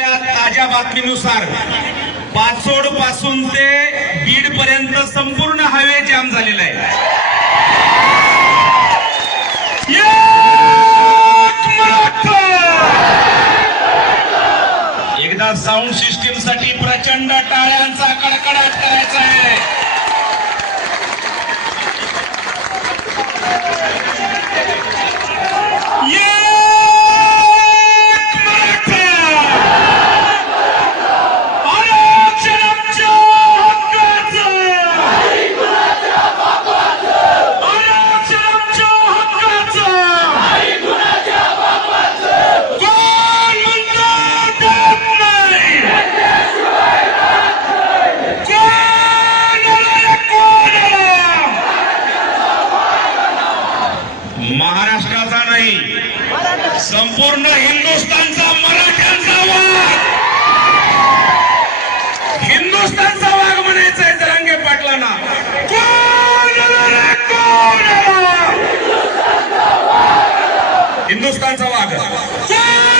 ताज्या बातमीनुसार पाचोड पासून ते बीड पर्यंत संपूर्ण हायवे जाम झालेला आहे एकदा साऊंड सिस्टीम साठी प्रचंड टाळ्यांचा कडकडाट महाराष्ट्राचा नाही संपूर्ण हिंदुस्थानचा मराठ्यांचा वाघ हिंदुस्थानचा वाघ म्हणायचा आहे जरांगे पाटलांना हिंदुस्तानचा वाघ